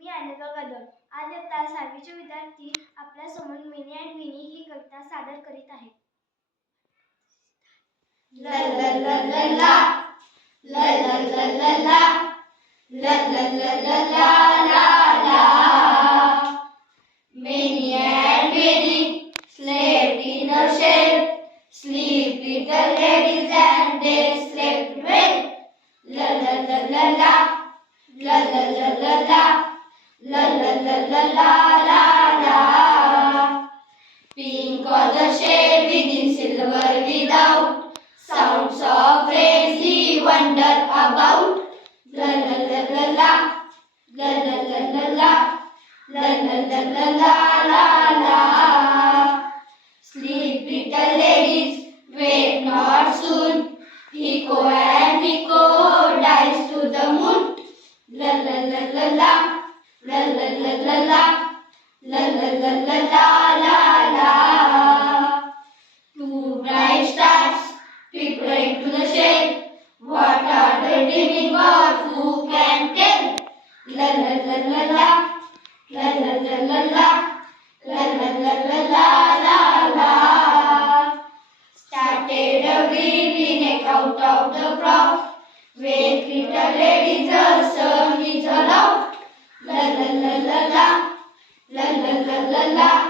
मी अनिका कदम. आज इयत्ता 6वीचे विद्यार्थी आपल्यासमोर मिनी अँड विनी ही कविता सादर करीत आहेत. ला ला ला ला ला ला ला ला ला ला ला ला ला ला ला ला. Many and many slept in a shed. Sleep little ladies and they slept well. La la la la la la la la la la la la la la la la la. Pink was the shade within silver without. Sounds of rain he wondered about. La la la la la la la la la la la la la la la la la. Sleep little ladies, wake not soon. Echo and echo dies to the moon. La la la la la la la la la la la la la la la la. Two bright stars peeped into the shade. What are they dreaming of? Who can tell? La la la la la la la la la la la la la la la la. Started a weaving out of the crop. Wake little ladies, the sun is aloft. La la la la la la la la la la.